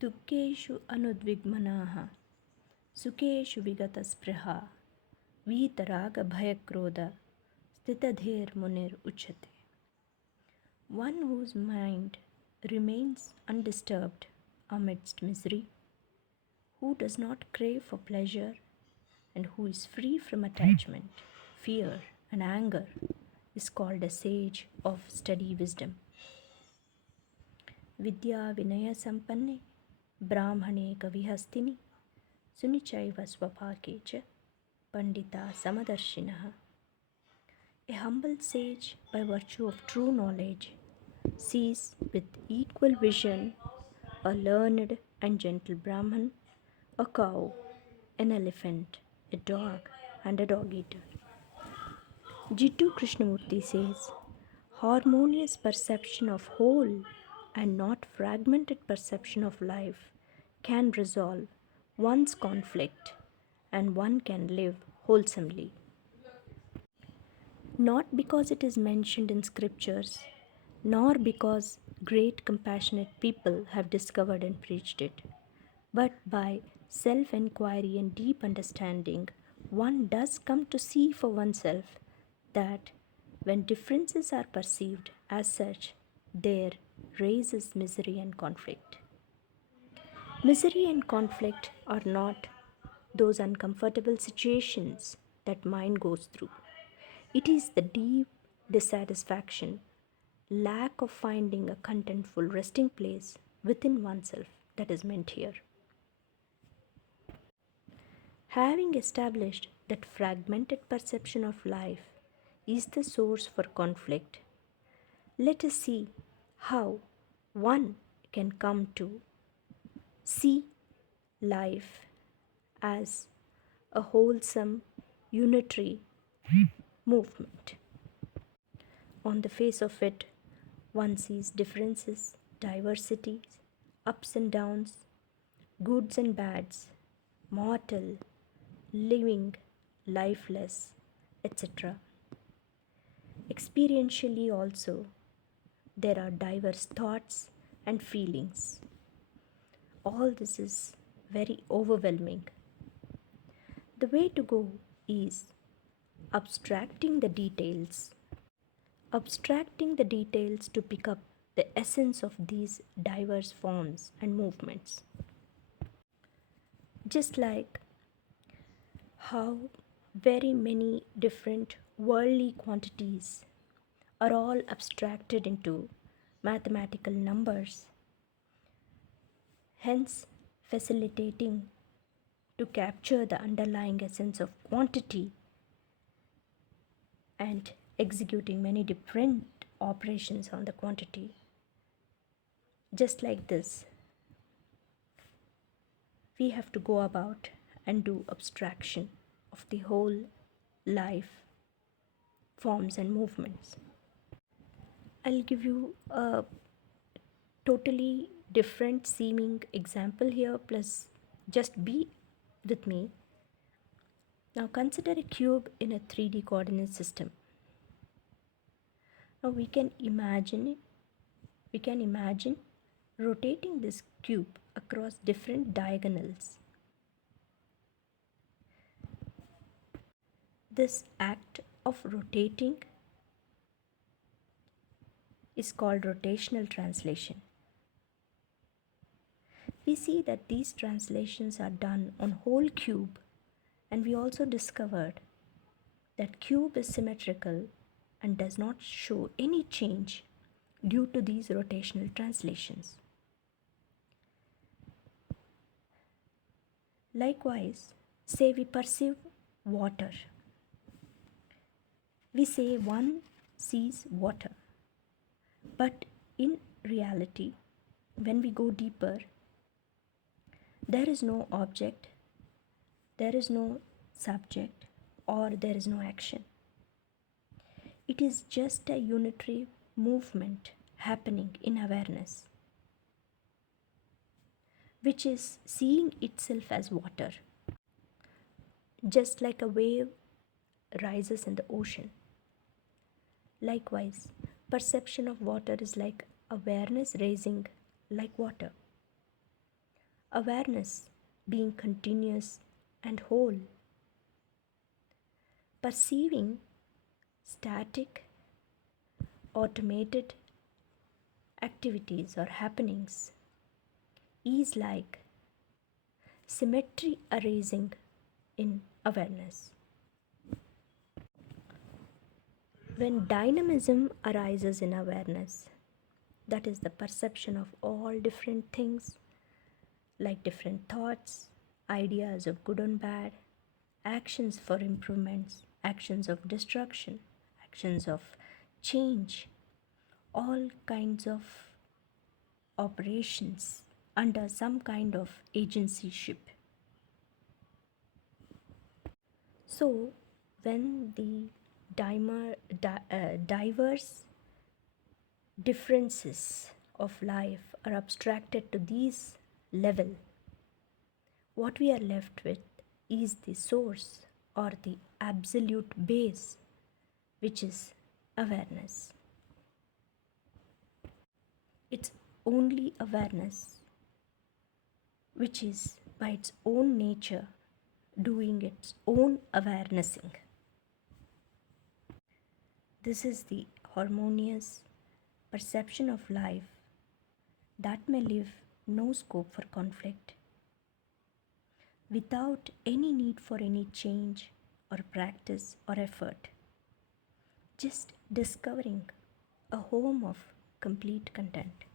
दुःखेषु अनुद्विग्मनाः सुखेषु विगतस्पृहा वीतरागभयक्रोध स्थितधीर्मुनिरुच्यते. One whose mind remains undisturbed amidst misery, who does not crave for pleasure, and who is free from attachment, fear, and anger, is called a sage of steady wisdom. Vidya Vinaya Sampanne Brahmane Kavihastini Sunichaiva Swapake cha Pandita Samadarshinaha. A humble sage, by virtue of true knowledge, sees with equal vision a learned and gentle Brahman, a cow, an elephant, a dog, and a dog eater. Jittu Krishnamurti says, harmonious perception of whole and not fragmented perception of life can resolve one's conflict, and one can live wholesomely. Not because it is mentioned in scriptures, nor because great compassionate people have discovered and preached it, but by self inquiry and deep understanding, one does come to see for oneself that when differences are perceived as such, there raises misery and conflict. Misery and conflict are not those uncomfortable situations that mind goes through. It is the deep dissatisfaction, lack of finding a contentful resting place within oneself that is meant here. Having established that fragmented perception of life is the source for conflict, let us see how one can come to see life as a wholesome, unitary movement. On the face of it, one sees differences, diversities, ups and downs, goods and bads, mortal, living, lifeless, etc. Experientially also, there are diverse thoughts and feelings. All this is very overwhelming. The way to go is abstracting the details to pick up the essence of these diverse forms and movements. Just like how very many different worldly quantities are all abstracted into mathematical numbers, hence facilitating to capture the underlying essence of quantity and executing many different operations on the quantity. Just like this, we have to go about and do abstraction of the whole life, forms and movements. I'll give you a totally different seeming example here, plus just be with me. Now consider a cube in a 3D coordinate system. Now we can imagine rotating this cube across different diagonals. This act of rotating is called rotational translation. We see that these translations are done on whole cube, and we also discovered that cube is symmetrical and does not show any change due to these rotational translations. Likewise, say we perceive water. We say one sees water, but in reality, when we go deeper, there is no object, there is no subject, or there is no action. It is just a unitary movement happening in awareness, which is seeing itself as water. Just like a wave rises in the ocean. Likewise, perception of water is like awareness raising like water. Awareness being continuous and whole. Perceiving static, automated activities or happenings is like symmetry arising in awareness. When dynamism arises in awareness, that is the perception of all different things, like different thoughts, ideas of good and bad, actions for improvements, actions of destruction, actions of change, all kinds of operations under some kind of agencyship. So, when the diverse differences of life are abstracted to these level, what we are left with is the source or the absolute base, which is awareness. It's only awareness which is by its own nature doing its own awarenessing. This is the harmonious perception of life that may leave no scope for conflict without any need for any change or practice or effort. Just discovering a home of complete content.